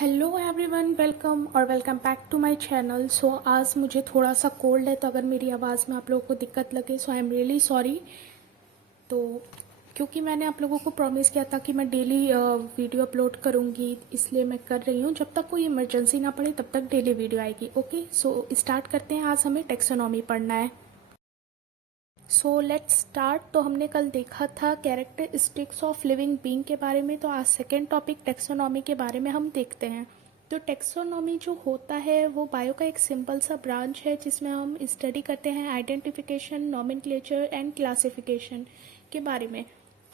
Hello everyone, welcome back to my channel. आज मुझे थोड़ा सा कोल्ड है, तो अगर मेरी आवाज़ में आप लोगों को दिक्कत लगे सो आई एम रियली सॉरी। तो क्योंकि मैंने आप लोगों को प्रॉमिस किया था कि मैं डेली वीडियो अपलोड करूँगी, इसलिए मैं कर रही हूँ। जब तक कोई इमरजेंसी ना पड़े तब तक डेली वीडियो आएगी। ओके, सो स्टार्ट करते हैं। आज हमें टेक्सोनॉमी पढ़ना है। So let's start. तो हमने कल देखा था कैरेक्टरिस्टिक्स ऑफ लिविंग बीइंग के बारे में, तो आज सेकेंड टॉपिक टेक्सोनॉमी के बारे में हम देखते हैं। तो टेक्सोनॉमी जो होता है वो बायो का एक सिंपल सा ब्रांच है, जिसमें हम स्टडी करते हैं आइडेंटिफिकेशन, नॉमेनक्लेचर एंड क्लासिफिकेशन के बारे में।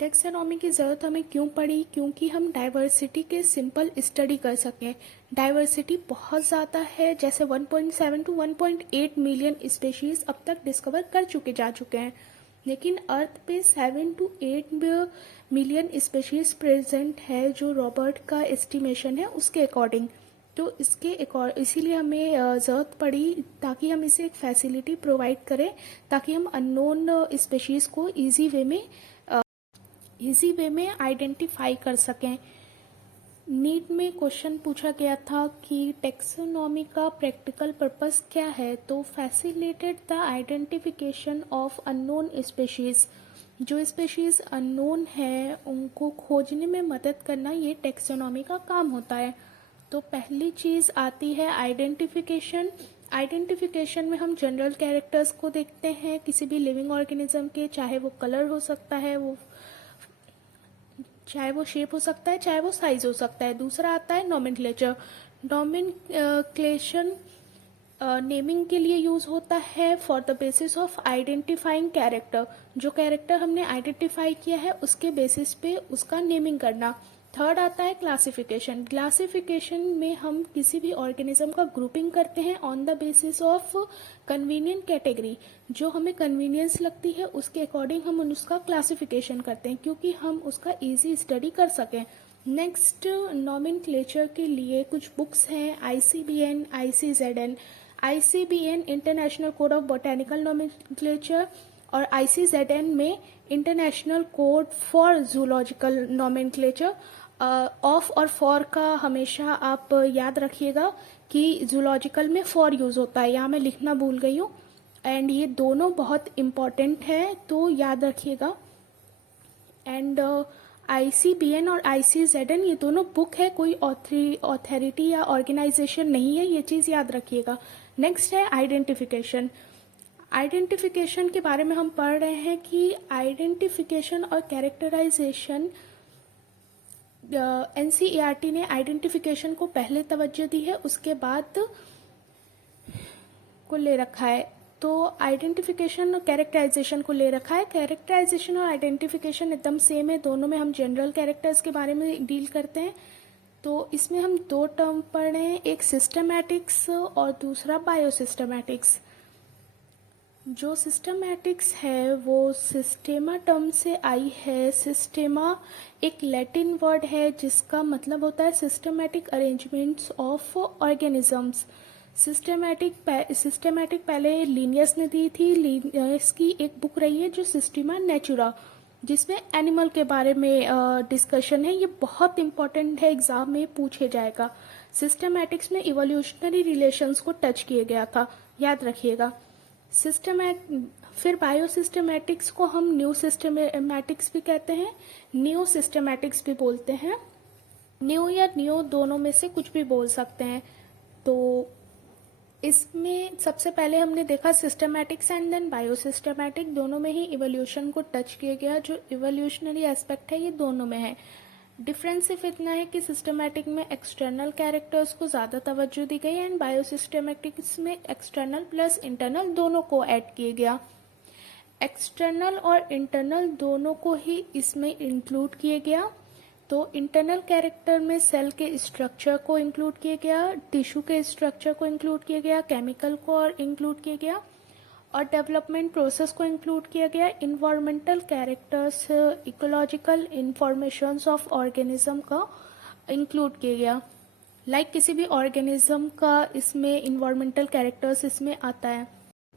टेक्सोनॉमी की ज़रूरत हमें क्यों पड़ी? क्योंकि हम डाइवर्सिटी के सिंपल स्टडी कर सकें। डाइवर्सिटी बहुत ज़्यादा है, जैसे 1.7 टू 1.8 मिलियन स्पेशीज़ अब तक डिस्कवर कर जा चुके हैं, लेकिन अर्थ पे 7 टू 8 मिलियन स्पेशीज़ प्रेजेंट है, जो रॉबर्ट का एस्टिमेशन है उसके अकॉर्डिंग। तो इसीलिए हमें ज़रूरत पड़ी, ताकि हम इसे एक फैसिलिटी प्रोवाइड करें, ताकि हम अननोन स्पेशीज़ को इजी वे में आइडेंटिफाई कर सकें। नीट में क्वेश्चन पूछा गया था कि टेक्सोनॉमी का प्रैक्टिकल पर्पस क्या है, तो facilitate the identification of unknown species. जो स्पेशीज़ अननोन है उनको खोजने में मदद करना, ये टेक्सोनॉमी का काम होता है। तो पहली चीज़ आती है आइडेंटिफिकेशन। आइडेंटिफिकेशन में हम जनरल कैरेक्टर्स को देखते हैं किसी भी लिविंग ऑर्गेनिज्म के, चाहे वो कलर हो सकता है, चाहे वो शेप हो सकता है, चाहे वो साइज हो सकता है। दूसरा आता है नॉमेनक्लेचर। नॉमेनक्लेशन नेमिंग के लिए यूज होता है for the basis of identifying character. जो कैरेक्टर हमने आइडेंटिफाई किया है उसके बेसिस पे उसका नेमिंग करना। थर्ड आता है क्लासिफिकेशन। क्लासिफिकेशन में हम किसी भी ऑर्गेनिज्म का ग्रुपिंग करते हैं on the basis of convenient category. जो हमें कन्वीनियंस लगती है उसके अकॉर्डिंग हम उसका क्लासिफिकेशन करते हैं, क्योंकि हम उसका इजी स्टडी कर सकें। नेक्स्ट, नॉमेनक्लेचर के लिए कुछ बुक्स हैं, ICBN, ICZN। ICBN international code of botanical nomenclature, और ICZN में international code for zoological nomenclature. Of और फॉर का हमेशा आप याद रखिएगा कि जूलॉजिकल में फॉर यूज़ होता है, यहाँ मैं लिखना भूल गई हूँ। एंड ये दोनों बहुत इम्पॉर्टेंट है, तो याद रखिएगा। एंड ICBN और ICZN ये दोनों बुक है, कोई ऑथोरिटी या ऑर्गेनाइजेशन नहीं है, ये चीज़ याद रखिएगा। नेक्स्ट है आइडेंटिफिकेशन। आइडेंटिफिकेशन के बारे में हम पढ़ रहे हैं कि आइडेंटिफिकेशन और कैरेक्टराइजेशन, NCERT ने आइडेंटिफिकेशन को पहले तवज्जो दी है, उसके बाद को ले रखा है। तो आइडेंटिफिकेशन और कैरेक्टराइजेशन को ले रखा है। कैरेक्टराइजेशन और आइडेंटिफिकेशन एकदम सेम है, दोनों में हम जनरल कैरेक्टर्स के बारे में डील करते हैं। तो इसमें हम दो टर्म पढ़ रहे हैं, एक सिस्टमैटिक्स और दूसरा बायोसिस्टमैटिक्स। जो सिस्टमैटिक्स है वो सिस्टेमा टर्म से आई है। सिस्टेमा एक लैटिन वर्ड है जिसका मतलब होता है systematic arrangements of organisms. Systematic पहले लीनियस ने दी थी। लीनियस की एक बुक रही है जो सिस्टेमा नेचुरा, जिसमें एनिमल के बारे में डिस्कशन है। ये बहुत इंपॉर्टेंट है, एग्जाम में पूछे जाएगा। सिस्टमैटिक्स में इवोल्यूशनरी रिलेशंस को टच किया गया था, याद रखिएगा। फिर बायोसिस्टमैटिक्स को हम न्यू सिस्टमैटिक्स भी कहते हैं, न्यू सिस्टमैटिक्स भी बोलते हैं। न्यू या न्यू दोनों में से कुछ भी बोल सकते हैं। तो इसमें सबसे पहले हमने देखा सिस्टमैटिक्स एंड देन बायोसिस्टमैटिक, दोनों में ही इवोल्यूशन को टच किया गया। जो इवोल्यूशनरी एस्पेक्ट है ये दोनों में है। डिफरेंस सिर्फ इतना है कि सिस्टमैटिक में एक्सटर्नल कैरेक्टर्स को ज़्यादा तवज्जो दी गई एंड बायोसिस्टमैटिक्स में एक्सटर्नल प्लस इंटरनल दोनों को ऐड किया गया। एक्सटर्नल और इंटरनल दोनों को ही इसमें इंक्लूड किया गया। तो इंटरनल कैरेक्टर में सेल के स्ट्रक्चर को इंक्लूड किया गया, टिश्यू के स्ट्रक्चर को इंक्लूड किया गया, केमिकल को और इंक्लूड किया गया, और डेवलपमेंट प्रोसेस को इंक्लूड किया गया। Environmental characters, ecological informations of organism का इंक्लूड किया गया। लाइक किसी भी ऑर्गेनिज्म का इसमें इन्वायरमेंटल कैरेक्टर्स इसमें आता है।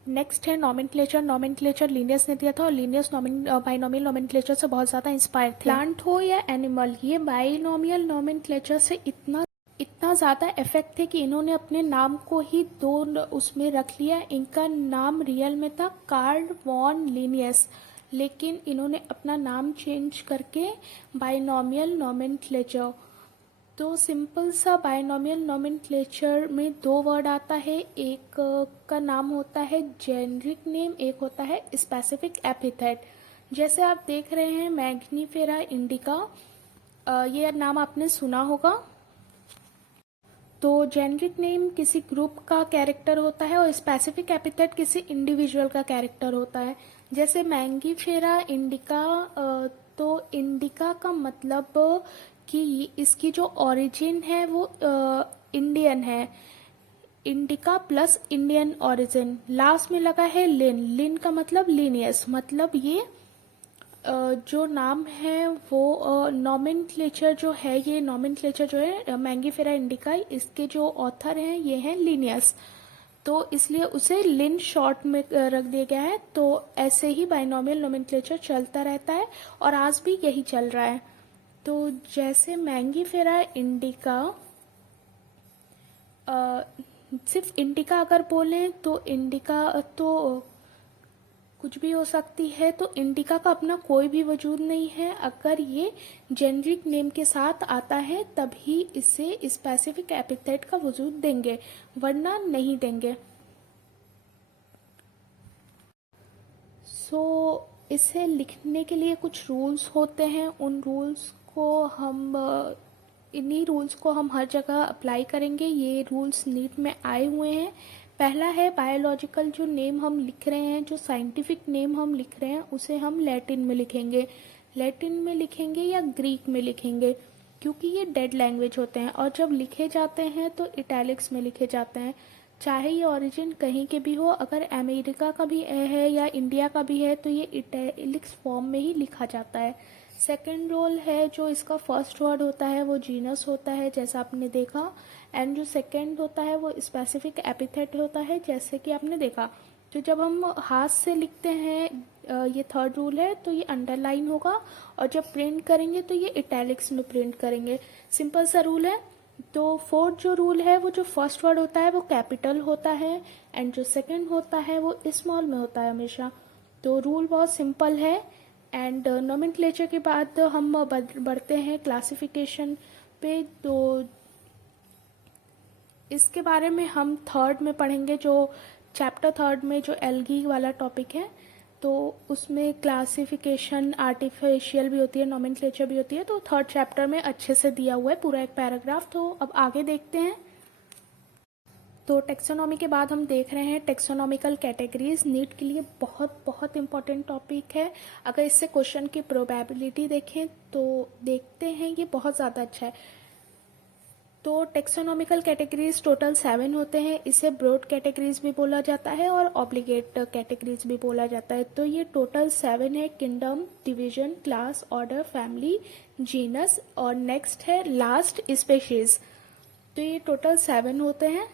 नेक्स्ट है नॉमेनक्लेचर। नॉमेनक्लेचर लीनियस ने दिया था, और लीनियस बाइनोमियल नॉमेनक्लेचर से बहुत ज़्यादा इंस्पायर थे। प्लांट हो या एनिमल, ये बाइनोमियल नॉमेनक्लेचर से इतना इतना ज़्यादा इफेक्ट थे कि इन्होंने अपने नाम को ही दो उसमें रख लिया। इनका नाम रियल में था कार्ल वॉन लिनियस, लेकिन इन्होंने अपना नाम चेंज करके बाइनोमियल नोमेनक्लेचर। तो सिंपल सा बाइनोमियल नोमेनक्लेचर में दो वर्ड आता है, एक का नाम होता है जेनरिक नेम, एक होता है स्पेसिफिक एपिथेट। जैसे आप देख रहे हैं मैग्नीफेरा इंडिका, ये नाम आपने सुना होगा। तो जेनरिक नेम किसी ग्रुप का कैरेक्टर होता है और स्पेसिफिक एपिथेट किसी इंडिविजुअल का कैरेक्टर होता है। जैसे मैंगीफेरा इंडिका, तो इंडिका का मतलब कि इसकी जो ओरिजिन है वो इंडियन है, indica plus Indian origin. Last में लगा है लिन, लिन का मतलब लीनियस, मतलब ये जो नाम है वो नॉमेनक्लेचर जो है, ये नॉमेनक्लेचर जो है मैंगीफेरा इंडिका, इसके जो ऑथर हैं ये हैं लिनियस, तो इसलिए उसे लिन शॉर्ट में रख दिया गया है। तो ऐसे ही बाइनोमियल नोमेनक्लेचर चलता रहता है और आज भी यही चल रहा है। तो जैसे मैंगीफेरा इंडिका, सिर्फ इंडिका अगर बोलें तो इंडिका तो कुछ भी हो सकती है, तो इंडिका का अपना कोई भी वजूद नहीं है। अगर ये जेनरिक नेम के साथ आता है तभी इसे स्पेसिफिक एपिथेट का वजूद देंगे, वरना नहीं देंगे। सो इसे लिखने के लिए कुछ रूल्स होते हैं, उन रूल्स को हम इन्हीं रूल्स को हम हर जगह अप्लाई करेंगे। ये रूल्स नीट में आए हुए हैं। पहला है बायोलॉजिकल जो नेम हम लिख रहे हैं, जो साइंटिफिक नेम हम लिख रहे हैं, उसे हम लैटिन में लिखेंगे। लैटिन में लिखेंगे या ग्रीक में लिखेंगे, क्योंकि ये डेड लैंग्वेज होते हैं और जब लिखे जाते हैं तो इटैलिक्स में लिखे जाते हैं। चाहे ये ओरिजिन कहीं के भी हो, अगर अमेरिका का भी है या इंडिया का भी है तो ये इटैलिक्स फॉर्म में ही लिखा जाता है। सेकंड रोल है, जो इसका फर्स्ट वर्ड होता है वो जीनस होता है, जैसा आपने देखा। एंड जो सेकंड होता है वो स्पेसिफिक एपिथेट होता है, जैसे कि आपने देखा। तो जब हम हाथ से लिखते हैं, ये थर्ड रूल है, तो ये अंडरलाइन होगा, और जब प्रिंट करेंगे तो ये इटैलिक्स में प्रिंट करेंगे। सिंपल सा रूल है। तो फोर्थ जो रूल है, वो जो फर्स्ट वर्ड होता है वो कैपिटल होता है, एंड जो सेकंड होता है वो स्मॉल में होता है हमेशा। तो रूल बहुत सिंपल है। एंड नोमेनक्लेचर के बाद हम बढ़ते हैं क्लासिफिकेशन पे। तो इसके बारे में हम थर्ड में पढ़ेंगे, जो चैप्टर थर्ड में जो एल्गी वाला टॉपिक है, तो उसमें क्लासिफिकेशन आर्टिफिशियल भी होती है, नोमेनक्लेचर भी होती है। तो थर्ड चैप्टर में अच्छे से दिया हुआ है पूरा एक पैराग्राफ। तो अब आगे देखते हैं। तो टेक्सोनॉमी के बाद हम देख रहे हैं टेक्सोनॉमिकल कैटेगरीज। नीट के लिए बहुत बहुत इंपॉर्टेंट टॉपिक है। अगर इससे क्वेश्चन की प्रोबेबिलिटी देखें तो देखते हैं ये बहुत ज़्यादा अच्छा है। तो टेक्सोनॉमिकल कैटेगरीज टोटल 7 होते हैं। इसे ब्रॉड कैटेगरीज भी बोला जाता है और ऑब्लिगेट कैटेगरीज भी बोला जाता है। तो ये टोटल 7 है, kingdom, division, class, order, family, genus, और नेक्स्ट है लास्ट स्पेशीज। तो ये टोटल 7 होते हैं।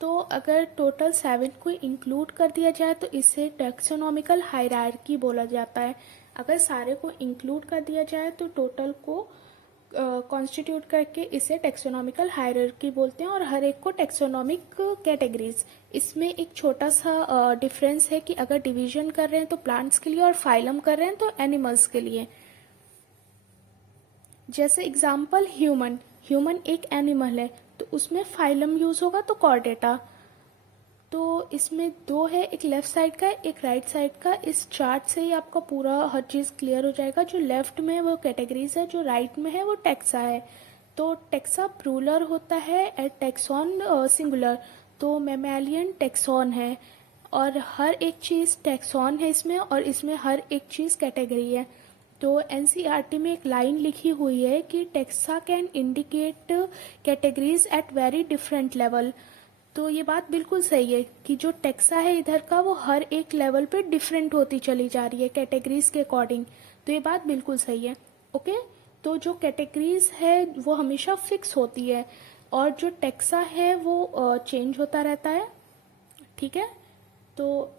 तो अगर टोटल 7 को इंक्लूड कर दिया जाए तो इसे टेक्सोनॉमिकल हायरार्की बोला जाता है। अगर सारे को इंक्लूड कर दिया जाए तो टोटल को कॉन्स्टिट्यूट करके इसे टेक्सोनॉमिकल हायरार्की बोलते हैं, और हर एक को टेक्सोनॉमिक कैटेगरीज। इसमें एक छोटा सा डिफरेंस है कि अगर डिवीजन कर रहे हैं तो प्लांट्स के लिए, और फाइलम कर रहे हैं तो एनिमल्स के लिए। जैसे एग्जाम्पल ह्यूमन, ह्यूमन एक एनिमल है तो उसमें फाइलम यूज होगा तो कॉर्डेटा। तो इसमें दो है, एक लेफ्ट साइड का एक राइट साइड का। इस चार्ट से ही आपका पूरा हर चीज़ क्लियर हो जाएगा। जो लेफ्ट में है वो कैटेगरीज है, जो राइट में है वो टेक्सा है। तो टेक्सा प्लूरल होता है एंड टेक्सॉन सिंगुलर। तो मैमेलियन टेक्सॉन है, और हर एक चीज़ टेक्सॉन है इसमें, और इसमें हर एक चीज़ कैटेगरी है। तो एनसीईआरटी में एक लाइन लिखी हुई है कि taxa can indicate categories at very different level. तो ये बात बिल्कुल सही है कि जो टेक्सा है इधर का वो हर एक लेवल पे डिफरेंट होती चली जा रही है कैटेगरीज के अकॉर्डिंग। तो ये बात बिल्कुल सही है। ओके, तो जो कैटेगरीज है वो हमेशा फिक्स होती है, और जो टेक्सा है वो चेंज होता रहता है। ठीक है, तो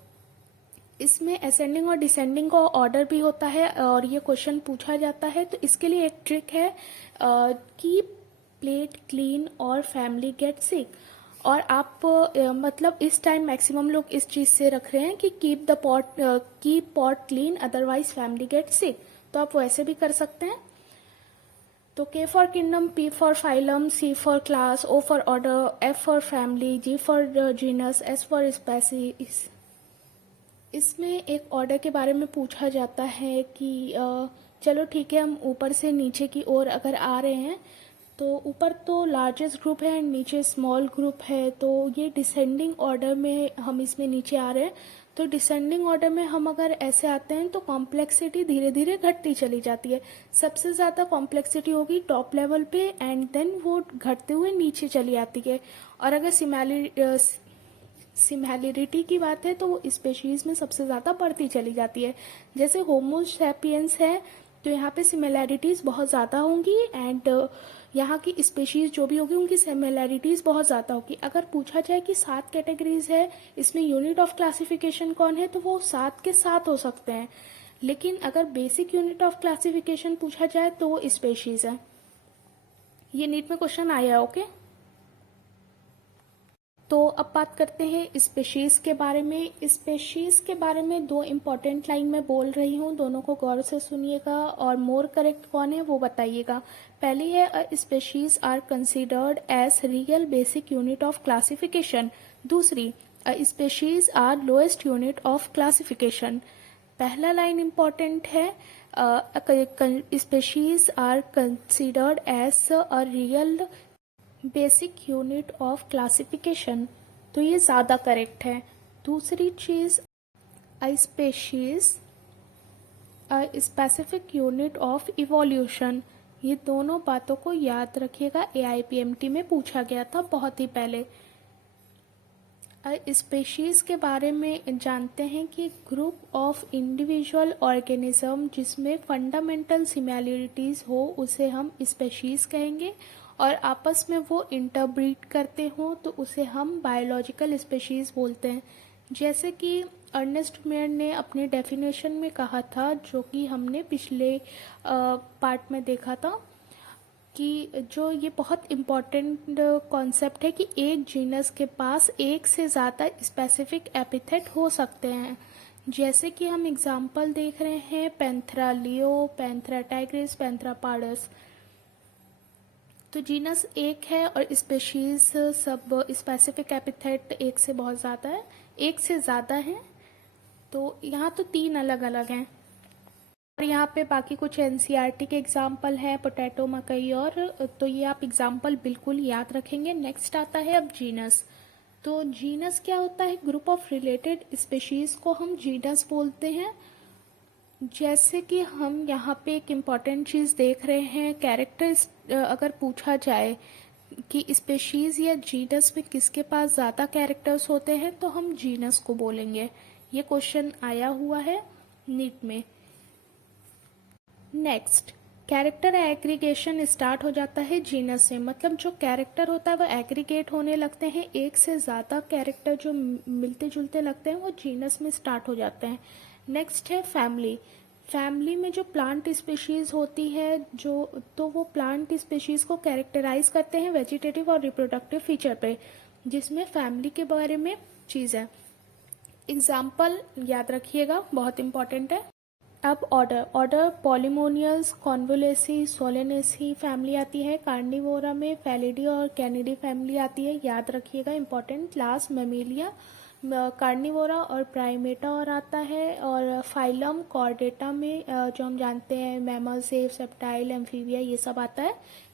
इसमें असेंडिंग और डिसेंडिंग का ऑर्डर भी होता है, और ये क्वेश्चन पूछा जाता है। तो इसके लिए एक ट्रिक है कि प्लेट क्लीन और फैमिली गेट सिक। और आप मतलब इस टाइम मैक्सिमम लोग इस चीज़ से रख रहे हैं कि keep pot clean otherwise family get sick, तो आप वैसे भी कर सकते हैं। तो K for kingdom, P for phylum, C for class, O for order, F for family, G for genus, S for species. इसमें एक ऑर्डर के बारे में पूछा जाता है कि चलो ठीक है, हम ऊपर से नीचे की ओर अगर आ रहे हैं तो ऊपर तो लार्जेस्ट ग्रुप है एंड नीचे स्मॉल ग्रुप है, तो ये डिसेंडिंग ऑर्डर में हम इसमें नीचे आ रहे हैं। तो डिसेंडिंग ऑर्डर में हम अगर ऐसे आते हैं तो कॉम्प्लेक्सिटी धीरे धीरे घटती चली जाती है। सबसे ज़्यादा कॉम्प्लेक्सिटी होगी टॉप लेवल पे एंड देन वो घटते हुए नीचे चली आती है। और अगर सिमिलैरिटी की बात है तो वो स्पेशीज़ में सबसे ज़्यादा बढ़ती चली जाती है। जैसे होमो सैपियंस है तो यहाँ पे सिमिलैरिटीज़ बहुत ज़्यादा होंगी एंड यहाँ की स्पेशीज़ जो भी होगी उनकी सिमिलैरिटीज़ बहुत ज़्यादा होगी। अगर पूछा जाए कि 7 कैटेगरीज है, इसमें यूनिट ऑफ क्लासिफिकेशन कौन है, तो वो 7 के 7 हो सकते हैं। लेकिन अगर बेसिक यूनिट ऑफ क्लासिफिकेशन पूछा जाए तो वो स्पेशीज़ है। ये नीट में क्वेश्चन आया है, ओके। तो अब बात करते हैं स्पेशीज़ के बारे में। स्पेशीज़ के बारे में 2 इम्पॉर्टेंट लाइन मैं बोल रही हूँ, दोनों को गौर से सुनिएगा और मोर करेक्ट कौन है वो बताइएगा। पहली है uh species are considered as real basic unit of classification. दूसरी uh species are lowest unit of classification. पहला लाइन इम्पॉर्टेंट है, species are considered as a real basic unit of classification, तो ये ज़्यादा करेक्ट है। दूसरी चीज़ uh species a specific unit of evolution. ये दोनों बातों को याद रखिएगा, AIPMT में पूछा गया था बहुत ही पहले। स्पेशीज़ के बारे में जानते हैं कि ग्रुप ऑफ इंडिविजुअल ऑर्गेनिज्म जिसमें फंडामेंटल सिमिलैरिटीज़ हो उसे हम स्पेशीज़ कहेंगे, और आपस में वो इंटरब्रीड करते हो तो उसे हम बायोलॉजिकल स्पेशीज़ बोलते हैं। जैसे कि अर्नेस्ट मेयर ने अपने डेफिनेशन में कहा था, जो कि हमने पिछले पार्ट में देखा था, कि जो ये बहुत इम्पॉर्टेंट कॉन्सेप्ट है कि एक जीनस के पास एक से ज़्यादा स्पेसिफिक एपिथेट हो सकते हैं। जैसे कि हम एग्जांपल देख रहे हैं पैंथरा लियो, पैंथरा टाइग्रिस, पैंथरा पार्डस। तो जीनस एक है और स्पेशीज सब स्पेसिफिक एपिथेट एक से बहुत ज़्यादा है, एक से ज़्यादा है। तो यहाँ तो 3 अलग अलग हैं। और यहाँ पे बाकी कुछ NCERT के एग्जाम्पल हैं, पोटैटो, मकई, और तो ये आप एग्जाम्पल बिल्कुल याद रखेंगे। नेक्स्ट आता है अब जीनस। तो जीनस क्या होता है? ग्रुप ऑफ रिलेटेड स्पेशीज़ को हम जीनस बोलते हैं। जैसे कि हम यहाँ पे एक इम्पॉर्टेंट चीज़ देख रहे हैं, कैरेक्टर अगर पूछा जाए कि स्पेशीज़ या जीनस में किसके पास ज़्यादा कैरेक्टर्स होते हैं तो हम जीनस को बोलेंगे। ये क्वेश्चन आया हुआ है नीट में। नेक्स्ट, कैरेक्टर एग्रीगेशन स्टार्ट हो जाता है जीनस से, मतलब जो कैरेक्टर होता है वो एग्रीगेट होने लगते हैं, एक से ज़्यादा कैरेक्टर जो मिलते जुलते लगते हैं वो जीनस में स्टार्ट हो जाते हैं। नेक्स्ट है फैमिली। फैमिली में जो प्लांट स्पीशीज़ होती है तो वो प्लांट स्पीशीज़ को कैरेक्टराइज करते हैं वेजिटेटिव और रिप्रोडक्टिव फीचर पे, जिसमें फैमिली के बारे में चीज़ है। एग्जाम्पल याद रखिएगा, बहुत इंपॉर्टेंट है। अब ऑर्डर पॉलीमोनियल्स, कॉन्वोलेसी, सोलेनेसी फैमिली आती है। कार्निवोरा में फेलिडी और कैनिडी फैमिली आती है, याद रखिएगा, इंपॉर्टेंट। लास्ट मेमेलिया, कार्निवोरा और प्राइमेटा और आता है। और फाइलम कॉर्डेटा में जो हम जानते हैं मैमल, सेव, सेप्टाइल, एम्फीबिया, ये सब आता है।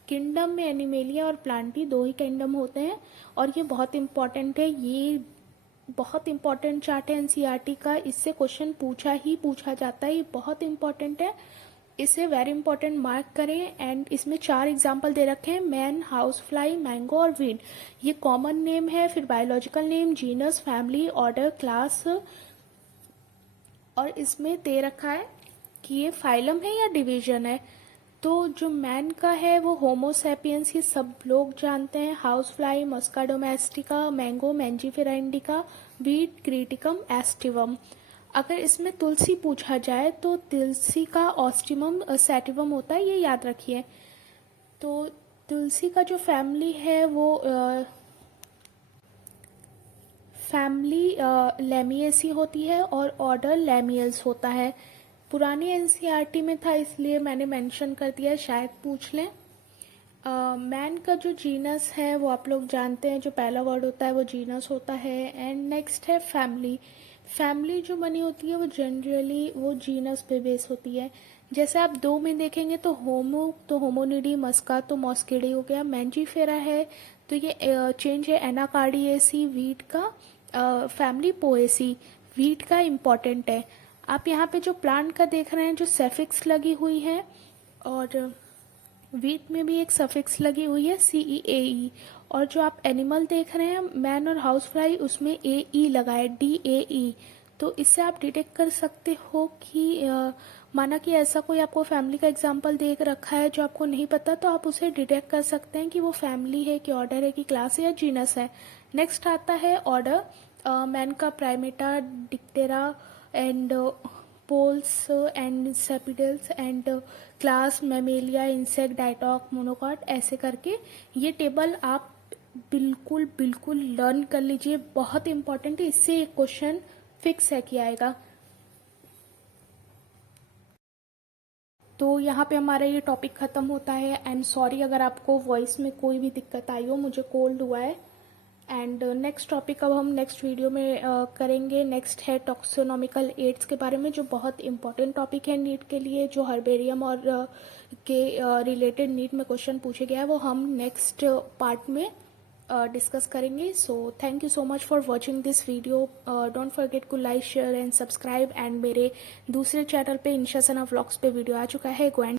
किंगडम में एनिमेलिया और प्लांटी, 2 ही किंगडम होते हैं। और ये बहुत इंपॉर्टेंट है, ये बहुत इंपॉर्टेंट चार्ट है NCERT का, इससे क्वेश्चन पूछा जाता है, ये बहुत इंपॉर्टेंट है, इसे वेरी इंपॉर्टेंट मार्क करें। एंड इसमें 4 एग्जाम्पल दे रखे हैं, मैन, हाउस फ्लाई, मैंगो और वीड। ये कॉमन नेम है, फिर biological name, genus, family, order, class, और इसमें दे रखा है कि ये फाइलम है या डिवीजन है। तो जो मैन का है वो होमो सैपियंस, ये सब लोग जानते हैं। House fly Musca domestica, mango Mangifera indica, wheat Triticum aestivum. अगर इसमें तुलसी पूछा जाए तो तुलसी का ऑस्टिमम सैटिवम होता है, ये याद रखिए। तो तुलसी का जो फैमिली है वो फैमिली लेमिएसी होती है और ऑर्डर लेमियल्स होता है। पुरानी एनसीईआरटी में था इसलिए मैंने मेंशन कर दिया है, शायद पूछ लें। मैन का जो जीनस है वो आप लोग जानते हैं, जो पहला वर्ड होता है वो जीनस होता है। एंड नेक्स्ट है फैमिली। फैमिली जो बनी होती है वो जनरली वो जीनस पे बेस होती है। जैसे आप दो में देखेंगे तो होमो तो होमोनिडी, मस्का तो मॉस्किडी हो गया, मैंजीफेरा है तो ये चेंज है एनाकार्डिएसी, वीट का फैमिली पोएसी, वीट का इम्पॉर्टेंट है। आप यहाँ पे जो प्लांट का देख रहे हैं जो सेफिक्स लगी हुई है, और वीट में भी एक सफिक्स लगी हुई है CEAE। और जो आप एनिमल देख रहे हैं मैन और हाउस फ्लाई, उसमें AE लगा है DAE। तो इससे आप डिटेक्ट कर सकते हो कि माना कि ऐसा कोई आपको फैमिली का एग्जांपल देख रखा है जो आपको नहीं पता, तो आप उसे डिटेक्ट कर सकते हैं कि वो फैमिली है कि ऑर्डर है कि क्लास है या जीनस है। नेक्स्ट आता है ऑर्डर। मैन का Primata, Diptera and Poales and Sapindales and class Mammalia, insect, dicot, monocot, ऐसे करके ये टेबल आप बिल्कुल बिल्कुल लर्न कर लीजिए, बहुत इंपॉर्टेंट है, इससे एक क्वेश्चन फिक्स है कि आएगा। तो यहाँ पे हमारा ये टॉपिक ख़त्म होता है। एंड सॉरी अगर आपको वॉइस में कोई भी दिक्कत आई हो, मुझे कोल्ड हुआ है। एंड नेक्स्ट टॉपिक अब हम नेक्स्ट वीडियो में करेंगे। नेक्स्ट है टॉक्सोनॉमिकल एड्स के बारे में, जो बहुत इंपॉर्टेंट टॉपिक है नीट के लिए, जो हर्बेरियम और के रिलेटेड नीट में क्वेश्चन पूछे गया है, वो हम नेक्स्ट पार्ट में डिस्कस करेंगे। So thank you so much for watching this video. Don't forget to like, share and subscribe. And मेरे दूसरे चैनल पे इंशा सना व्लॉग्स पे वीडियो आ चुका है, गो एंड